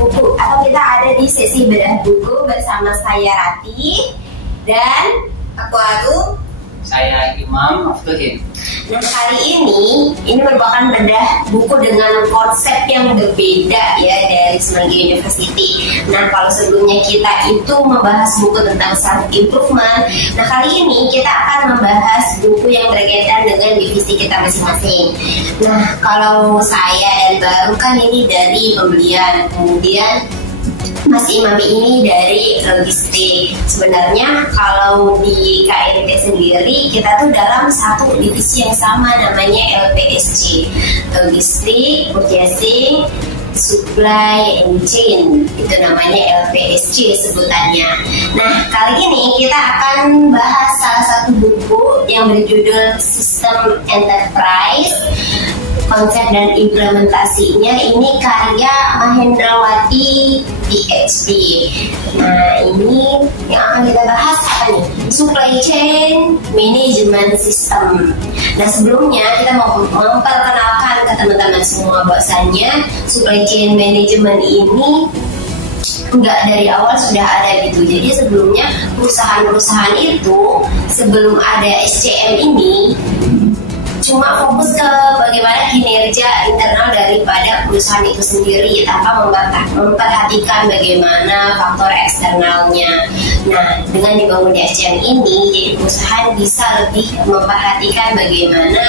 buku, atau kita ada di sesi bedah buku bersama saya Rati dan aku Aru. Saya Imam Aftuhin. Nah, kali ini merupakan bedah buku dengan konsep yang berbeda ya dari Semanggi University. Nah, kalau sebelumnya kita itu membahas buku tentang self improvement, nah kali ini kita akan membahas buku yang berkaitan dengan divisi kita masing-masing. Nah, kalau saya dan Baru kan ini dari pembelian, kemudian Mas Imam ini dari logistik. Sebenarnya kalau di KIP sendiri kita tuh dalam satu divisi yang sama, namanya LPSC, logistik, purchasing, supply and chain, itu namanya LPSC sebutannya. Nah, kali ini kita akan bahas salah satu buku yang berjudul System Enterprise, konsep dan implementasinya. Ini karya Mahendrawati PhD. Nah, ini yang akan kita bahas apa nih? Supply Chain Management System. Nah, sebelumnya kita mau memperkenalkan ke teman-teman semua bahwasannya Supply Chain Management ini enggak dari awal sudah ada gitu. Jadi sebelumnya perusahaan-perusahaan itu sebelum ada SCM ini cuma fokus ke bagaimana kinerja internal daripada perusahaan itu sendiri tanpa memperhatikan bagaimana faktor eksternalnya. Nah, dengan dibangunnya SCM ini, jadi perusahaan bisa lebih memperhatikan bagaimana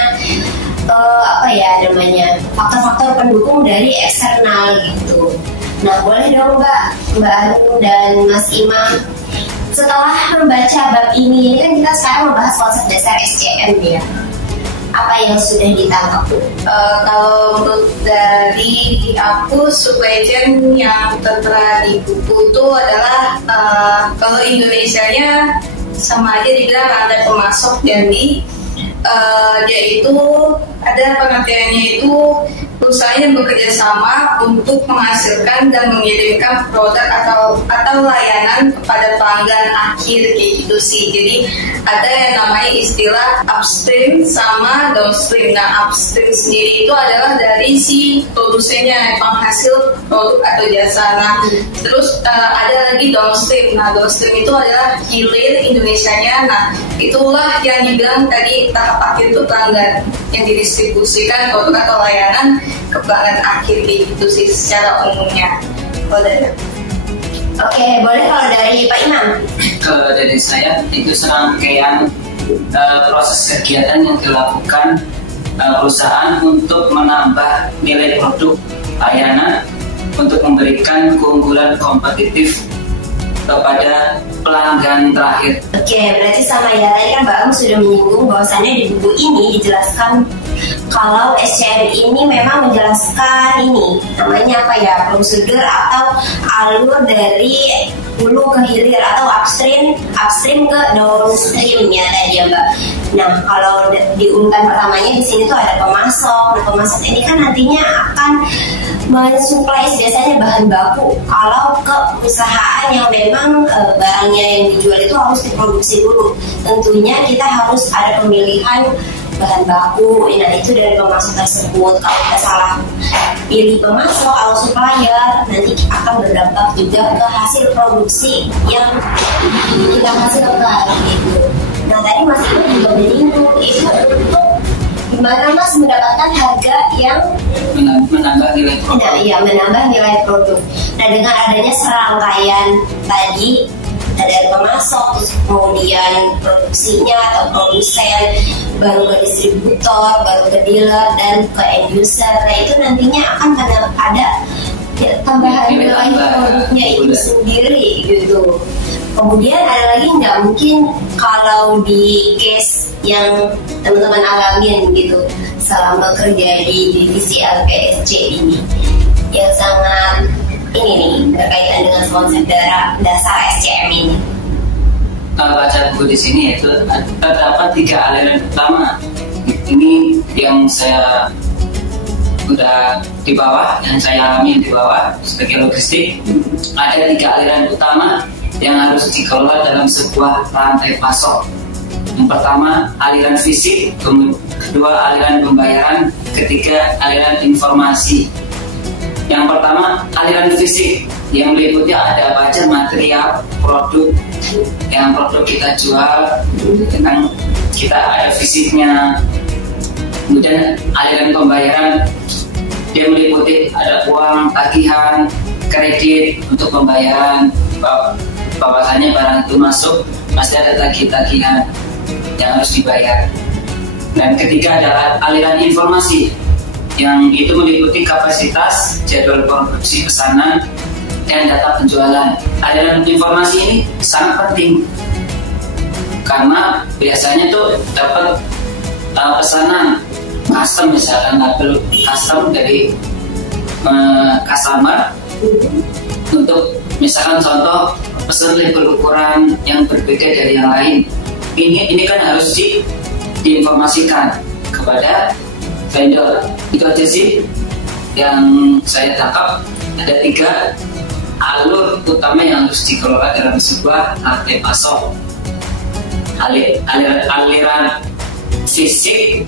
faktor-faktor pendukung dari eksternal gitu. Nah, boleh dong Mbak Aru dan Mas Imam, setelah membaca bab ini kan kita sekarang membahas konsep dasar SCM ya. Apa yang sudah ditangkap? Kalau menurut dari aku, supply chain yang tertera di buku itu adalah kalau Indonesianya sama aja dibilang ada pemasok, jadi dia itu ada pengertiannya itu perusahaan yang bekerja sama untuk menghasilkan dan mengirimkan produk atau layanan kepada pelanggan akhir, kayak gitu sih. Jadi ada yang namanya istilah upstream sama downstream. Nah, upstream sendiri itu adalah dari si produsennya, penghasil produk atau jasa. Nah, terus ada lagi downstream. Nah, downstream itu adalah hilir Indonesianya. Nah, itulah yang dibilang tadi tahap akhir itu pelanggan yang didistribusikan produk atau layanan ke pelanggan akhir, gitu sih secara umumnya. Boleh. Oke, boleh kalau dari Pak Imam? Kalau dari saya itu serangkaian proses kegiatan yang dilakukan perusahaan untuk menambah nilai produk layanan untuk memberikan keunggulan kompetitif kepada pelanggan terakhir. Oke, berarti sama ya, tadi kan Mbak Am sudah menyinggung bahwasannya di buku ini dijelaskan kalau SCM ini memang menjelaskan ini namanya apa ya, prosedur atau alur dari hulu ke hilir atau upstream ke downstream ya tadi ya Mbak. Nah, kalau di urutan pertamanya di sini tuh ada pemasok. Nah, pemasok ini kan nantinya akan mensuplai biasanya bahan baku kalau ke perusahaan yang memang barangnya yang dijual itu harus diproduksi dulu. Tentunya kita harus ada pemilihan bahan baku. Nah, itu dari pemasok tersebut. Kalau kita salah pilih pemasok atau supplier, nanti akan berdampak juga ke hasil produksi yang kita hasilkan gitu. Nah, tadi Mas Ibu juga menyinggung itu untuk gimana Mas mendapatkan harga yang menambah nilai produk. Nah, iya, menambah nilai produk. Nah, dengan adanya serangkaian tadi dari pemasok, terus kemudian produksinya atau produsen, baru ke distributor, baru ke dealer, dan ke end user. Nah, itu nantinya akan ada tambahan nilai produknya itu sendiri gitu. Kemudian ada lagi nggak, mungkin kalau di case yang teman-teman alamin gitu selama kerja di divisi LPSC ini yang sangat ini nih berkaitan dengan konsep dasar SCM ini? Kalau baca buku di sini itu terdapat 3 aliran utama. Ini yang saya udah di bawah, yang saya alami di bawah sebagai logistik. Ada 3 aliran utama yang harus dikelola dalam sebuah rantai pasok. Yang pertama aliran fisik, kedua aliran pembayaran, ketiga aliran informasi. Yang pertama, aliran fisik yang meliputi ada apa aja material, produk yang produk kita jual, tentang kita ada fisiknya. Kemudian aliran pembayaran, dia meliputi ada uang, tagihan, kredit untuk pembayaran. Bahwasanya barang itu masuk pasti ada tagihan yang harus dibayar. Dan ketiga adalah aliran informasi, yang itu meliputi kapasitas, jadwal produksi pesanan, dan data penjualan. Aliran informasi ini sangat penting karena biasanya tuh dapat pesanan custom, misalkan label custom dari customer untuk misalkan contoh pesan label ukuran yang berbeda dari yang lain. Ini kan harus diinformasikan kepada vendor. Itu aja sih yang saya tangkap. Ada 3 alur utama yang harus dikelola dalam sebuah rantai pasok: aliran fisik,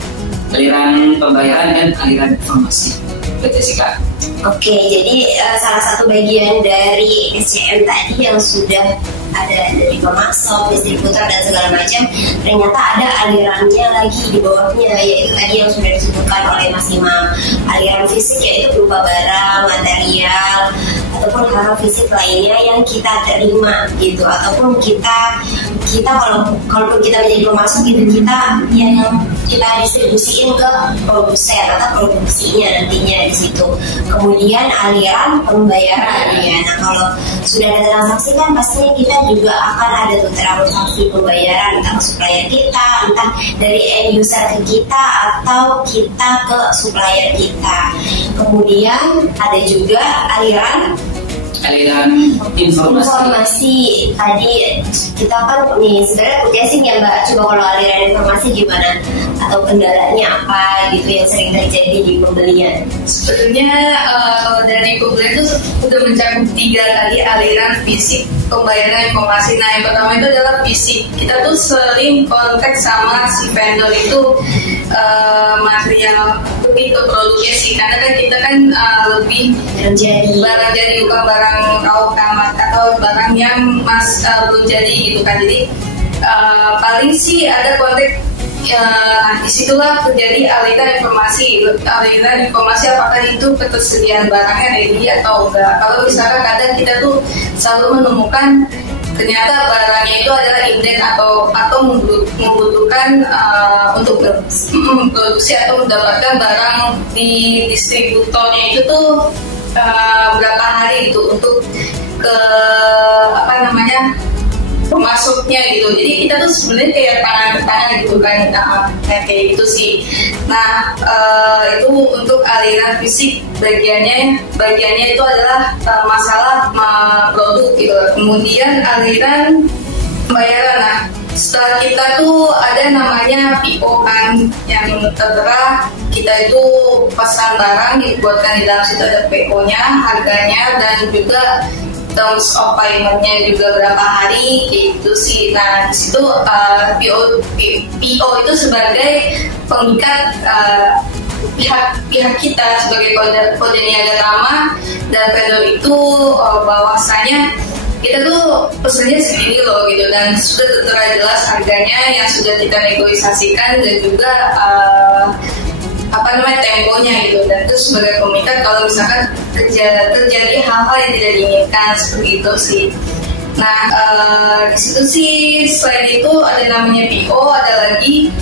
aliran pembayaran, dan aliran informasi. Itu sih, Kak. Oke, jadi salah satu bagian dari SCM tadi yang sudah ada dari pemasok, distributor, dan segala macam, ternyata ada alirannya lagi di bawahnya, yaitu tadi yang sudah disebutkan oleh Mas Imam. Aliran fisik yaitu berupa barang, material, ataupun hal fisik lainnya yang kita terima gitu, ataupun kita kalaupun kita menjadi pemasok gitu, yang kita distribusiin ke produsen atau produksinya nantinya di situ. Kemudian aliran pembayaran ya. Nah, kalau sudah ada transaksi kan pastinya kita juga akan ada tuh transaksi pembayaran, entah ke supplier kita, entah dari end user ke kita, atau kita ke supplier kita. Kemudian ada juga aliran informasi. Tadi kita kan nih sebenarnya purchasing ya Mbak, coba kalau aliran informasi gimana, atau kendalanya apa gitu yang sering terjadi di pembelian? Sebenarnya kalau dari pembelian itu sudah mencakup 3 tadi, aliran fisik, pembayaran, informasi. Nah, yang pertama itu adalah fisik. Kita tuh sering kontak sama si vendor itu material lebih ke produknya sih, karena kan kita kan lebih barang jadi, bukan barang raw atau barang yang belum jadi gitu kan. Jadi paling sih ada kontak. Disitulah terjadi aliran informasi. Aliran informasi apakah itu ketersediaan barangnya ready atau enggak. Kalau misalkan kadang kita tuh selalu menemukan ternyata barangnya itu adalah inden atau membutuhkan untuk produksi atau mendapatkan barang di distributornya itu tuh berapa hari gitu untuk ke pemasoknya gitu. Jadi kita tuh sebenarnya kayak tangan ke tangan gitu kan, kayak gitu sih. Nah, itu untuk aliran fisik, bagiannya itu adalah masalah produk gitu. Kemudian aliran pembayaran. Nah, setelah kita tuh ada namanya PO kan, yang tertera kita itu pesan barang dibuatkan di dalam situ, ada PO-nya, harganya, dan juga terms of payment-nya juga berapa hari gitu sih. Nah, di situ PO itu sebagai pengikat pihak kita sebagai kode niaga lama dan vendor itu bahwasanya kita tuh pesannya segini loh gitu, dan sudah tertera jelas harganya yang sudah kita negosiasikan, dan juga temponya gitu. Dan itu sebagai pemikat kalau misalkan terjadi hal-hal yang tidak diinginkan seperti itu sih. Nah, di situ sih selain itu ada namanya PO, ada lagi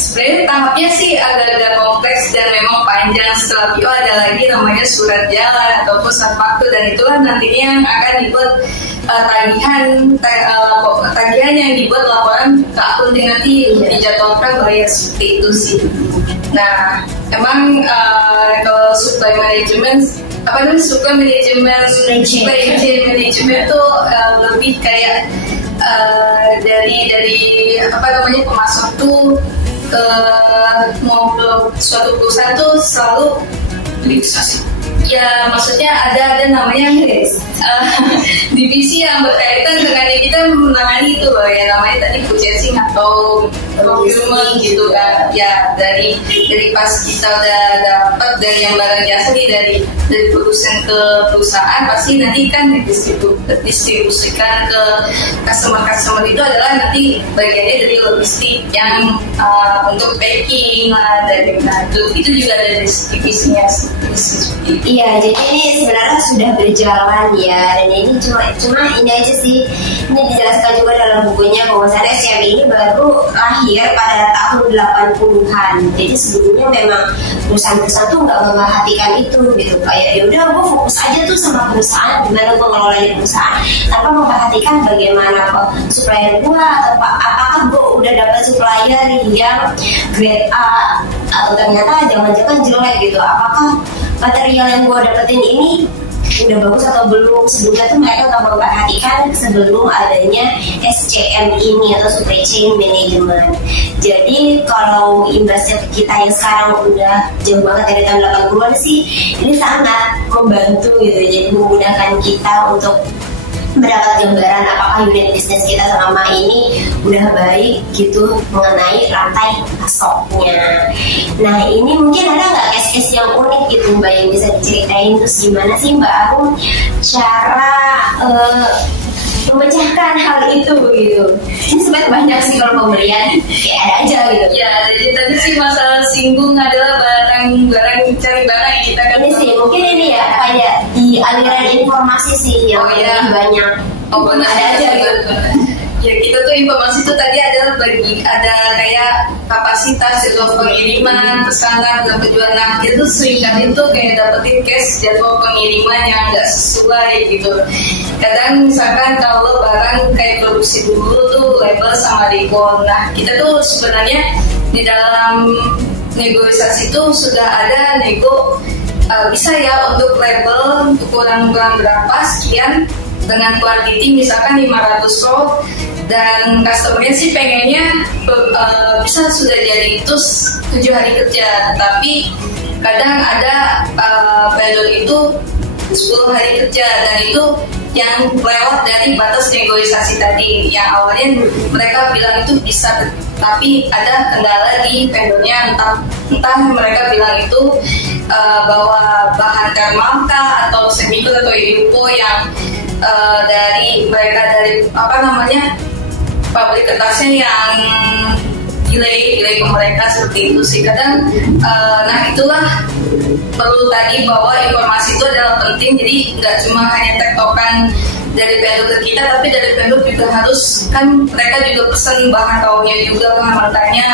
sebenarnya tahapnya sih agak-agak kompleks dan memang panjang. Setelah PO ada lagi namanya surat jalan ataupun surat faktur, dan itulah nantinya yang akan dibuat tagihan yang dibuat laporan ke akunting nanti dijadwalkan bayar, seperti itu sih. Nah, emang kalau supply management itu lebih kayak dari pemasok tuh mau ke suatu perusahaan tuh selalu legislasi. Ya, maksudnya ada namanya divisi yang berkaitan dengan yang kita menangani itu loh, ya namanya tadi purchasing atau procurement gitu kan. Ya dari pas kita udah dapat dari yang barang jasa nih dari produsen ke perusahaan, pasti nanti kan didistribusikan ke customer itu adalah nanti bagiannya dari logistik yang untuk packing lah, dari itu juga ada divisinya. Iya, jadi ini sebenarnya sudah berjalan ya, dan ini cuma ini aja sih, ini dijelaskan juga dalam bukunya bahwasannya SCM ini baru lahir pada tahun 80-an. Jadi sebelumnya memang perusahaan-perusahaan tuh nggak memperhatikan itu gitu, kayak ya udah gue fokus aja tuh sama perusahaan, gimana pengelola di perusahaan, tanpa memperhatikan bagaimana supplier gue atau apakah gue udah dapat supplier yang grade A atau ternyata jangan-jangan jelek gitu, apakah material yang gue dapetin ini udah bagus atau belum. Sebelumnya tuh mereka nggak memperhatikan sebelum adanya SCM ini atau supply chain management. Jadi kalau imbasnya ke kita yang sekarang udah jauh banget dari tahun 80-an sih, ini sangat membantu gitu, jadi memudahkan kita untuk mendapat gambaran apakah unit bisnis kita selama ini udah baik gitu mengenai rantai pasoknya. Nah ini mungkin ada nggak case-case yang unik gitu Mbak yang bisa diceritain, terus gimana sih Mbak Arum cara memecahkan hal itu gitu? Ini sebenarnya banyak sih kalau pemberian kayak ada aja gitu. Ya, jadi tadi sih masalah singgung adalah barang cari barang yang kita kan. Ini sih mungkin ini ya kayak di aliran informasi sih yang lebih banyak. Oh benar, ada aja gitu. Ya kita tuh informasi itu tadi adalah ada kayak kapasitas jadwal pengiriman, pesanan dan penjualan. Nah itu seringkali itu kayak dapetin case jadwal pengiriman yang nggak sesuai gitu. Kadang misalkan kalau barang kayak produksi dulu tuh label sama recall. Nah kita tuh sebenarnya di dalam negosiasi itu sudah ada nego bisa ya untuk label ukuran berapa sekian dengan quantity misalkan 500 roll, dan customernya sih pengennya bisa sudah jadi itu 7 hari kerja, tapi kadang ada vendor itu 10 hari kerja, dan itu yang lewat dari batas negosiasi tadi yang awalnya mereka bilang itu bisa, tapi ada kendala di vendornya, entah mereka bilang itu bahwa bahan thermal atau semikon atau ilpo yang dari mereka dari pabrik kertasnya yang delay ke mereka seperti itu sih kadang. Nah itulah perlu tadi bahwa informasi itu adalah penting, jadi nggak cuma hanya tektokan dari vendor ke kita, tapi dari vendor juga harus, kan mereka juga pesan bahan bawahnya juga, makanya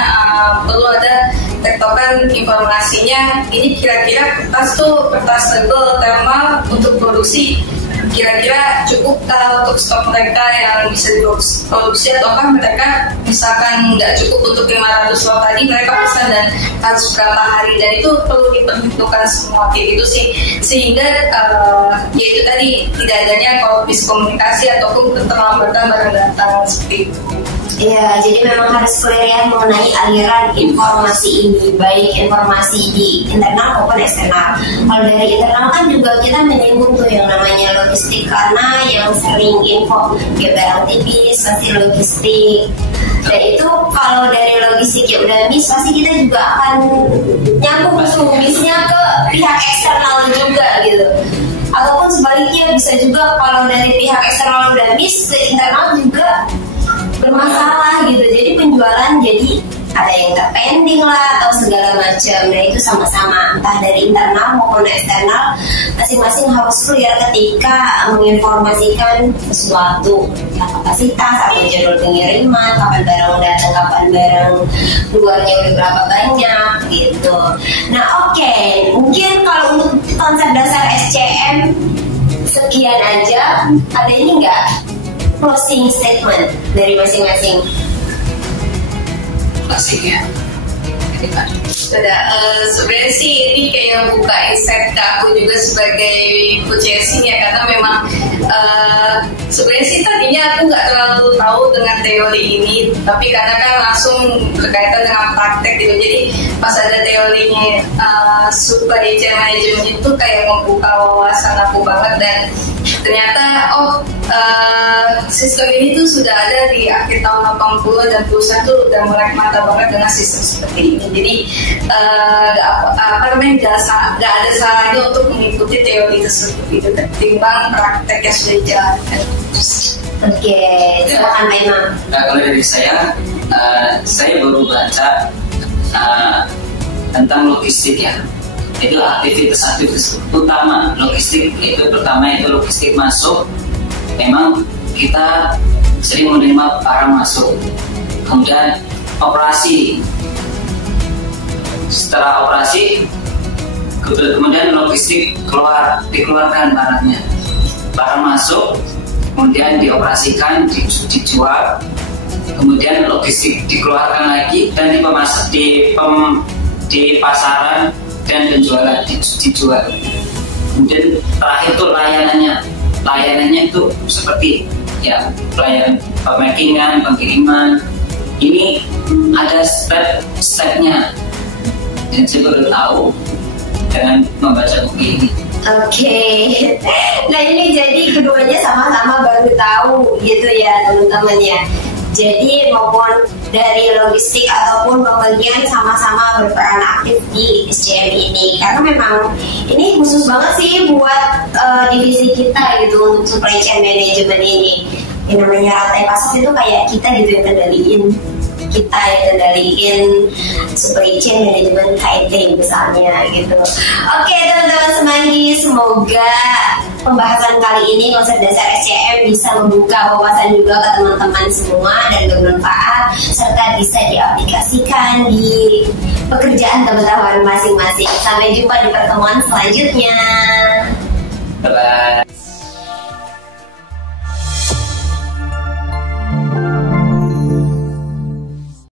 perlu ada tektokan informasinya. Ini kira-kira kertas label thermal untuk produksi kira-kira cukupkah untuk stok mereka yang bisa diproduksi, ataukah mereka misalkan nggak cukup untuk 500 lot tadi mereka pesan dan harus berapa hari, dan itu perlu diperhitungkan semua kayak gitu sih, sehingga yaitu tadi tidak adanya kalau miskomunikasi ataupun keterlambatan barang datang seperti itu. Ya, jadi memang harus clear ya mengenai aliran informasi ini, baik informasi di internal maupun eksternal. Kalau dari internal kan juga kita menyinggung tuh yang namanya logistik, karena yang sering info kayak barang tipis pasti logistik. Dan itu kalau dari logistik ya udah miss, pasti kita juga akan nyambung bisnya ke pihak eksternal juga gitu. Ataupun sebaliknya bisa juga kalau dari pihak eksternal udah miss, ke internal juga bermasalah gitu, jadi penjualan jadi ada yang terpending lah atau segala macam. Nah itu sama-sama entah dari internal maupun eksternal, masing-masing harus clear ketika menginformasikan sesuatu, kapasitas atau jadwal pengiriman, kapan barang datang, kapan barang keluarnya udah berapa banyak gitu. Nah oke, mungkin kalau untuk konsep dasar SCM sekian aja. Ada ini nggak closing statement dari masing-masing? Closing ya. Sudah, sebenarnya sih ini kayak buka insight ke aku juga sebagai purchasing ya, karena memang sebenarnya sih tadinya aku nggak terlalu tahu dengan dengan teori ini, tapi karena kan langsung berkaitan dengan praktek gitu. Jadi pas ada teorinya supply chain management itu kayak membuka wawasan aku banget, dan ternyata sistem ini tuh sudah ada di akhir tahun 80 dan perusahaan tuh udah melek mata banget dengan sistem seperti ini. Jadi nggak ada salahnya untuk mengikuti teori tersebut gitu, ketimbang praktek yang sudah dijalankan. Oke, silakan Pak Imam. Kalau dari saya baru baca tentang logistik ya. Itu aktivitas utama logistik, itu pertama itu logistik masuk. Memang kita sering menerima barang masuk, kemudian operasi. Setelah operasi, kemudian logistik dikeluarkan barangnya. Barang masuk, kemudian dioperasikan, dijual, kemudian logistik dikeluarkan lagi dan di pasaran dan penjualan dijual. Kemudian terakhir itu layanannya itu seperti ya pelayanan pemackingan, pengiriman. Ini ada step-stepnya dan saya baru tahu dengan membaca buku ini. Oke, nah ini jadi keduanya sama-sama baru tahu gitu ya teman-teman ya. Jadi maupun dari logistik ataupun pembagian sama-sama berperan aktif di SCM ini, karena memang ini khusus banget sih buat divisi kita gitu untuk supply chain management ini. Yang namanya rantai pasok itu kayak kita gitu yang kendaliin supply chain management KIT misalnya gitu. Oke teman-teman semanggi, semoga pembahasan kali ini konsep dasar SCM bisa membuka wawasan juga ke teman-teman semua dan bermanfaat, serta bisa diaplikasikan di pekerjaan teman-teman masing-masing. Sampai jumpa di pertemuan selanjutnya. Bye-bye.